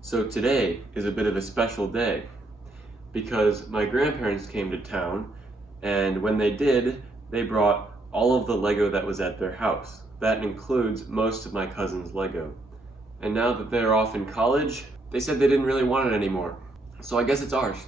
So today is a bit of a special day because my grandparents came to town, and when they did, they brought all of the Lego that was at their house. That includes most of my cousin's Lego. And now that they're off in college, they said they didn't really want it anymore. So I guess it's ours.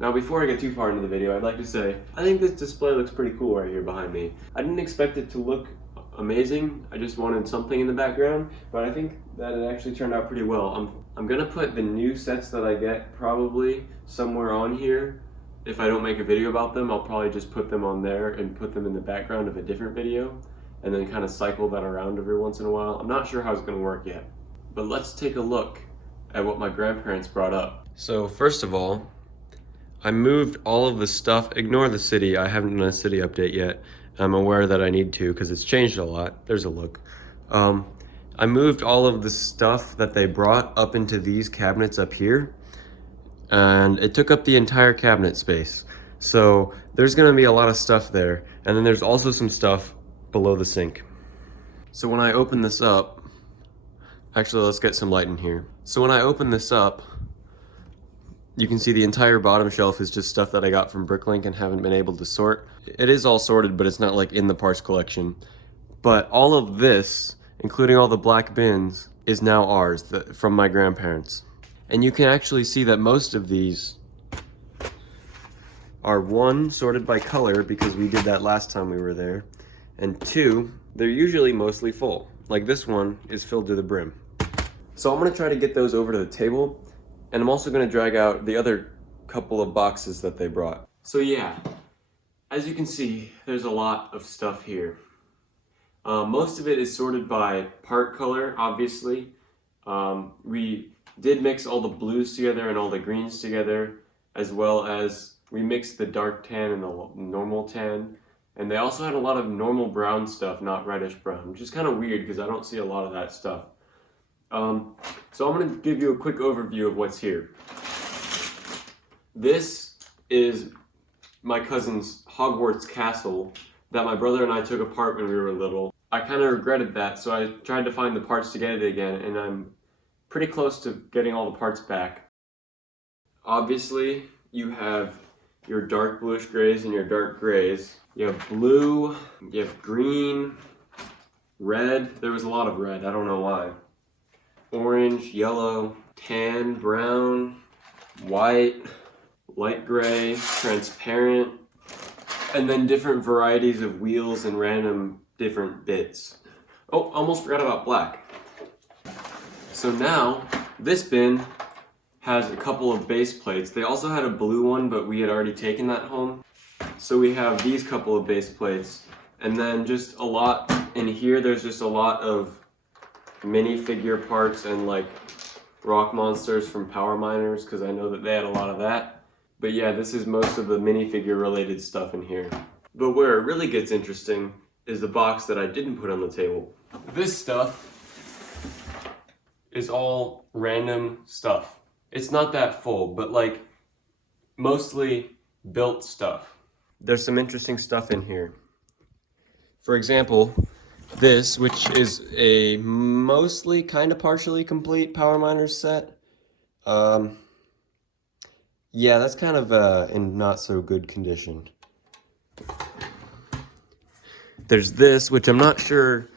Now before I get too far into the video, I'd like to say, I think this display looks pretty cool right here behind me. I didn't expect it to look amazing, I just wanted something in the background, but I think that it actually turned out pretty well. I'm gonna put the new sets that I get probably somewhere on here. If I don't make a video about them, I'll probably just put them on there and put them in the background of a different video and then kind of cycle that around every once in a while. I'm not sure how it's gonna work yet, but let's take a look at what my grandparents brought up. So first of all, I moved all of the stuff. Ignore the city, I haven't done a city update yet. I'm aware that I need to because it's changed a lot. There's a look. I moved all of the stuff that they brought up into these cabinets up here, and it took up the entire cabinet space. So there's gonna be a lot of stuff there, and then there's also some stuff below the sink. So when I open this up, actually let's get some light in here. So when I open this up, you can see the entire bottom shelf is just stuff that I got from Bricklink and haven't been able to sort. It is all sorted, but it's not like in the parts collection. But all of this, including all the black bins, is now ours, from my grandparents. And you can actually see that most of these are, one, sorted by color because we did that last time we were there, and two, they're usually mostly full. Like this one is filled to the brim. So I'm gonna try to get those over to the table, and I'm also gonna drag out the other couple of boxes that they brought. So yeah, as you can see, there's a lot of stuff here. Most of it is sorted by part color, obviously. We did mix all the blues together and all the greens together, as well as we mixed the dark tan and the normal tan. And they also had a lot of normal brown stuff, not reddish brown, which is kind of weird because I don't see a lot of that stuff. So I'm going to give you a quick overview of what's here. This is my cousin's Hogwarts Castle that my brother and I took apart when we were little. I kind of regretted that, so I tried to find the parts to get it again, and I'm pretty close to getting all the parts back. Obviously, you have your dark bluish grays and your dark grays. You have blue, you have green, red. There was a lot of red, I don't know why. Orange, yellow, tan, brown, white, light gray, transparent, and then different varieties of wheels and random different bits. Oh, almost forgot about black. So now, this bin has a couple of base plates. They also had a blue one, but we had already taken that home. So we have these couple of base plates, and then just a lot in here, there's just a lot of minifigure parts and like rock monsters from Power Miners, because I know that they had a lot of that. But yeah, this is most of the minifigure related stuff in here. But where it really gets interesting is the box that I didn't put on the table. This stuff is all random stuff. It's not that full, but like mostly built stuff. There's some interesting stuff in here. For example, this, which is a mostly kind of partially complete Power Miners set. Yeah, that's kind of in not so good condition. There's this, which I'm not sure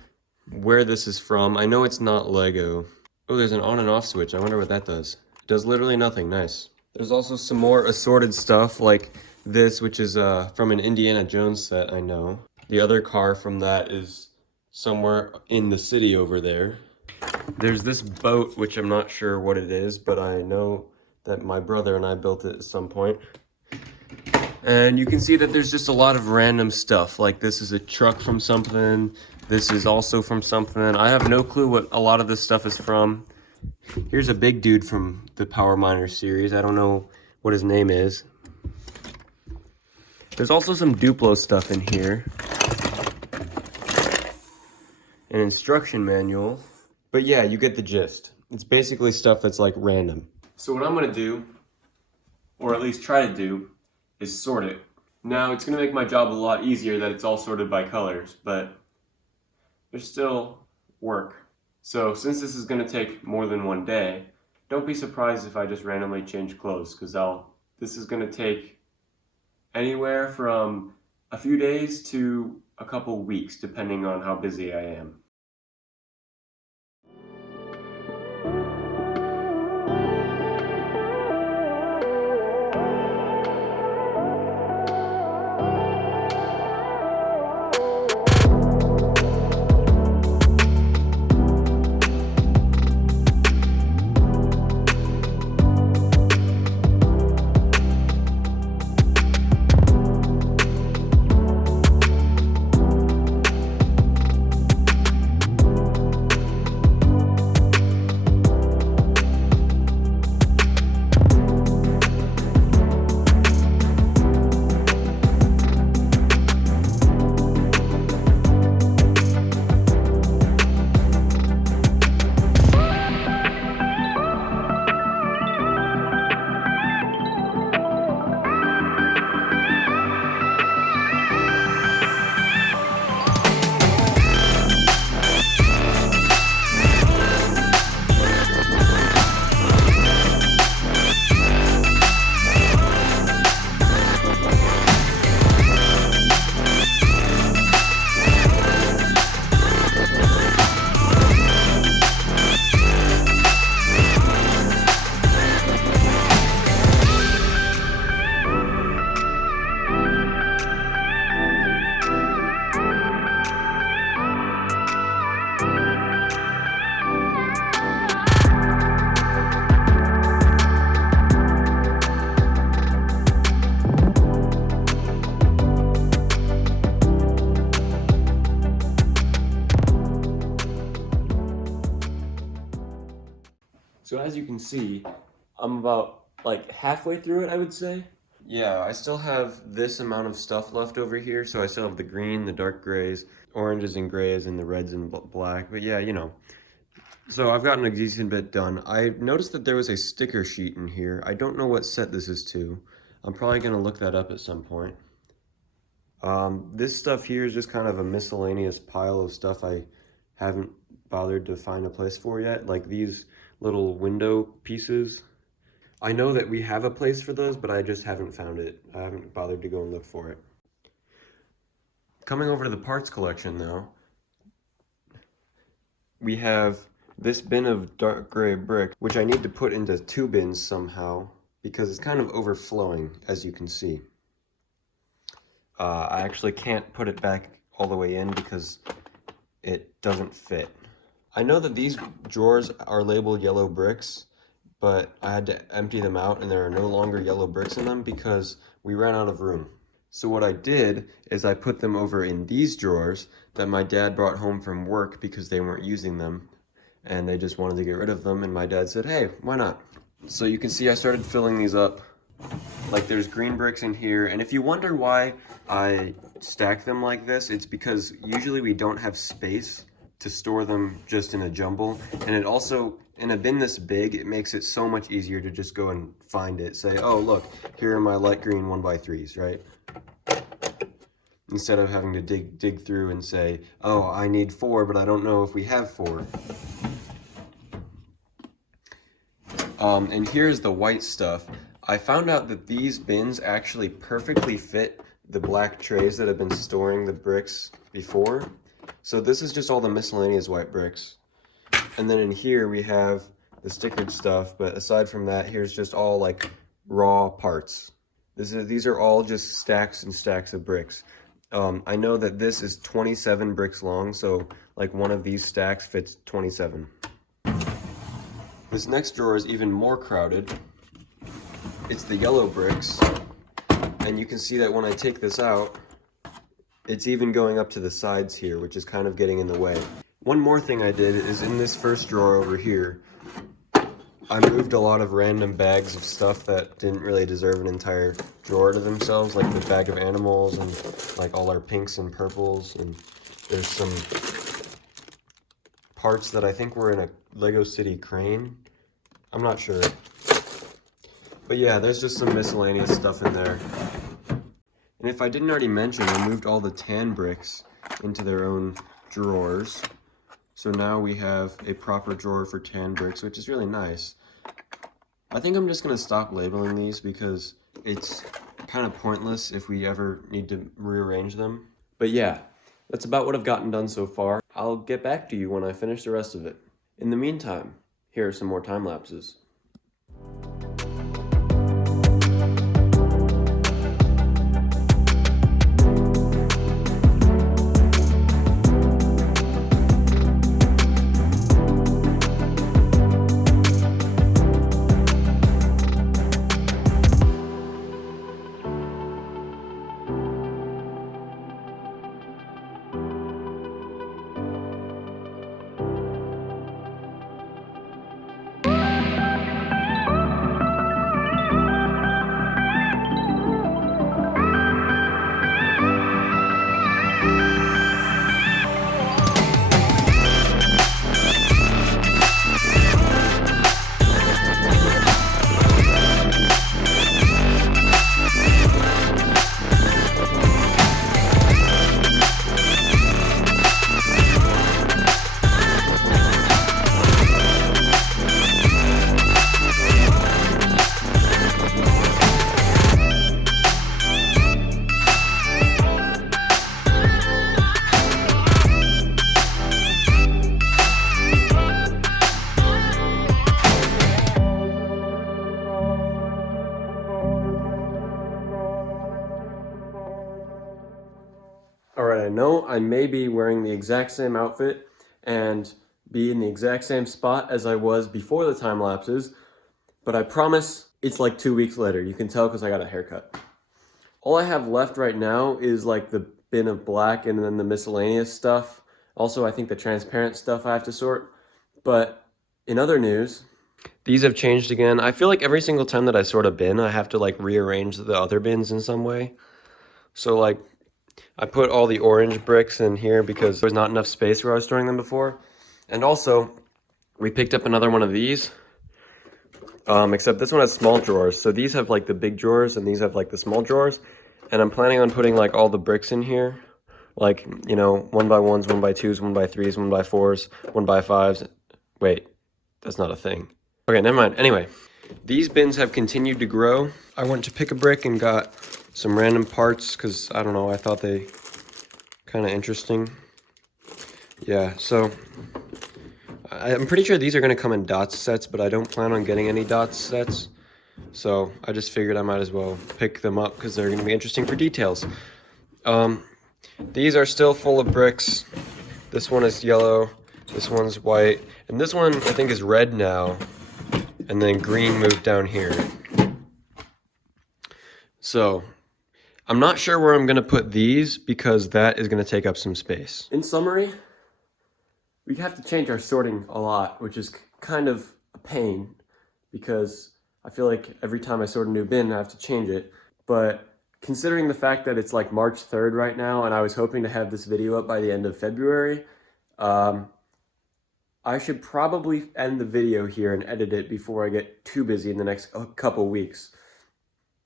where this is from. I know it's not Lego. Oh, there's an on and off switch. I wonder what that does. It does literally nothing. Nice. There's also some more assorted stuff like this, which is from an Indiana Jones set, I know. The other car from that is somewhere in the city over there. There's this boat, which I'm not sure what it is, but I know that my brother and I built it at some point. And you can see that there's just a lot of random stuff. Like this is a truck from something. This is also from something. I have no clue what a lot of this stuff is from. Here's a big dude from the Power Miners series. I don't know what his name is. There's also some Duplo stuff in here. An instruction manual. But yeah, you get the gist. It's basically stuff that's like random. So what I'm gonna do, or at least try to do, is sort it. Now it's gonna make my job a lot easier that it's all sorted by colors, but there's still work. So since this is gonna take more than one day, don't be surprised if I just randomly change clothes, because this is going to take anywhere from a few days to a couple weeks, depending on how busy I am. So as you can see, I'm about like halfway through it, I would say. Yeah, I still have this amount of stuff left over here, so I still have the green, the dark grays, oranges and grays, and the reds and black, but yeah, you know. So I've gotten a decent bit done. I noticed that there was a sticker sheet in here. I don't know what set this is to. I'm probably gonna look that up at some point. This stuff here is just kind of a miscellaneous pile of stuff I haven't bothered to find a place for yet, like these little window pieces. I know that we have a place for those, but I just haven't found it. I haven't bothered to go and look for it. Coming over to the parts collection now, we have this bin of dark gray brick, which I need to put into 2 bins somehow, because it's kind of overflowing, as you can see. I actually can't put it back all the way in because it doesn't fit. I know that these drawers are labeled yellow bricks, but I had to empty them out and there are no longer yellow bricks in them because we ran out of room. So what I did is I put them over in these drawers that my dad brought home from work because they weren't using them and they just wanted to get rid of them, and my dad said, hey, why not? So you can see I started filling these up. Like there's green bricks in here, and if you wonder why I stack them like this, it's because usually we don't have space to store them just in a jumble, and it also, in a bin this big, it makes it so much easier to just go and find it. Say, oh look, here are my light green 1x3s, right? Instead of having to dig through and say, oh, I need 4, but I don't know if we have 4. And here's the white stuff. I found out that these bins actually perfectly fit the black trays that have been storing the bricks before. So this is just all the miscellaneous white bricks. And then in here we have the stickered stuff, but aside from that, here's just all like raw parts. These are all just stacks and stacks of bricks. I know that this is 27 bricks long, so like one of these stacks fits 27. This next drawer is even more crowded. It's the yellow bricks, and you can see that when I take this out, it's even going up to the sides here, which is kind of getting in the way. One more thing I did is in this first drawer over here, I moved a lot of random bags of stuff that didn't really deserve an entire drawer to themselves, like the bag of animals and like all our pinks and purples, and there's some parts that I think were in a Lego City crane. I'm not sure. But yeah, there's just some miscellaneous stuff in there. And if I didn't already mention, I moved all the tan bricks into their own drawers. So now we have a proper drawer for tan bricks, which is really nice. I think I'm just gonna stop labeling these because it's kind of pointless if we ever need to rearrange them. But yeah, that's about what I've gotten done so far. I'll get back to you when I finish the rest of it. In the meantime, here are some more time lapses. Alright, I know I may be wearing the exact same outfit and be in the exact same spot as I was before the time lapses, but I promise it's like 2 weeks later. You can tell because I got a haircut. All I have left right now is like the bin of black and then the miscellaneous stuff. Also, I think the transparent stuff I have to sort. But in other news, these have changed again. I feel like every single time that I sort a bin, I have to like rearrange the other bins in some way. So like, I put all the orange bricks in here because there was not enough space where I was storing them before. And also, we picked up another one of these, except this one has small drawers. So these have like the big drawers and these have like the small drawers. And I'm planning on putting like all the bricks in here. Like, you know, 1x1s, 1x2s, 1x3s, 1x4s, 1x5s. Wait, that's not a thing. Okay, never mind. Anyway, these bins have continued to grow. I went to pick a brick and got some random parts because, I don't know, I thought they kind of interesting. Yeah, so I'm pretty sure these are going to come in dots sets, but I don't plan on getting any dots sets. So I just figured I might as well pick them up because they're going to be interesting for details. These are still full of bricks. This one is yellow, this one's white, and this one I think is red now, and then green moved down here. So I'm not sure where I'm going to put these because that is going to take up some space. In summary, we have to change our sorting a lot, which is kind of a pain because I feel like every time I sort a new bin, I have to change it. But considering the fact that it's like March 3rd right now, and I was hoping to have this video up by the end of February, I should probably end the video here and edit it before I get too busy in the next couple weeks.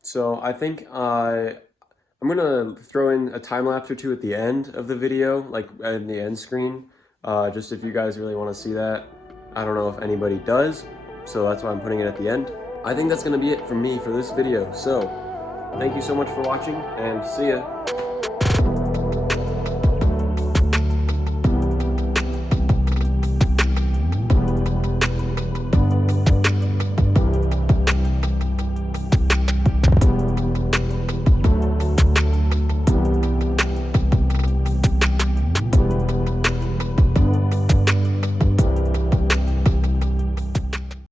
So I think I'm gonna throw in a time lapse or two at the end of the video, like in the end screen, just if you guys really want to see that. I don't know if anybody does, so that's why I'm putting it at the end. I think that's gonna be it from me for this video. So thank you so much for watching, and see ya.